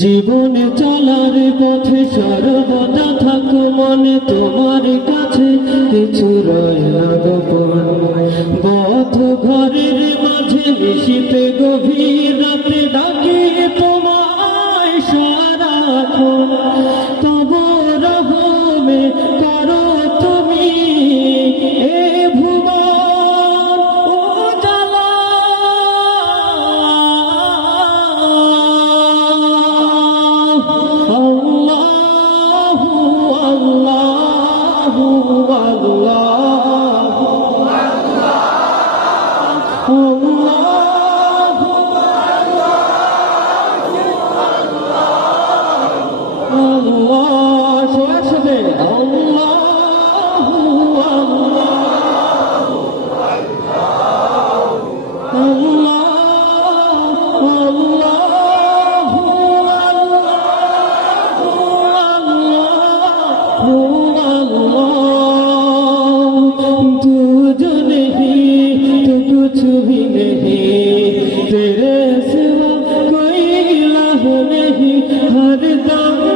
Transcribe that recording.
জীবন চলার পথে সর্বদা থাকো মনে তোমার কাছে কিছু রয় না গোপন বদ্ধ ঘরের মাঝে নিশীথে গভীর রাতে ডাকি তোমায় সারাক্ষণ তব রহমে করো তুমি এ ভুবন উজালা আল্লাহু আল্লাহু আল্লাহু कुछ भी नहीं तेरे सिवा कोई इलाह नहीं हर दम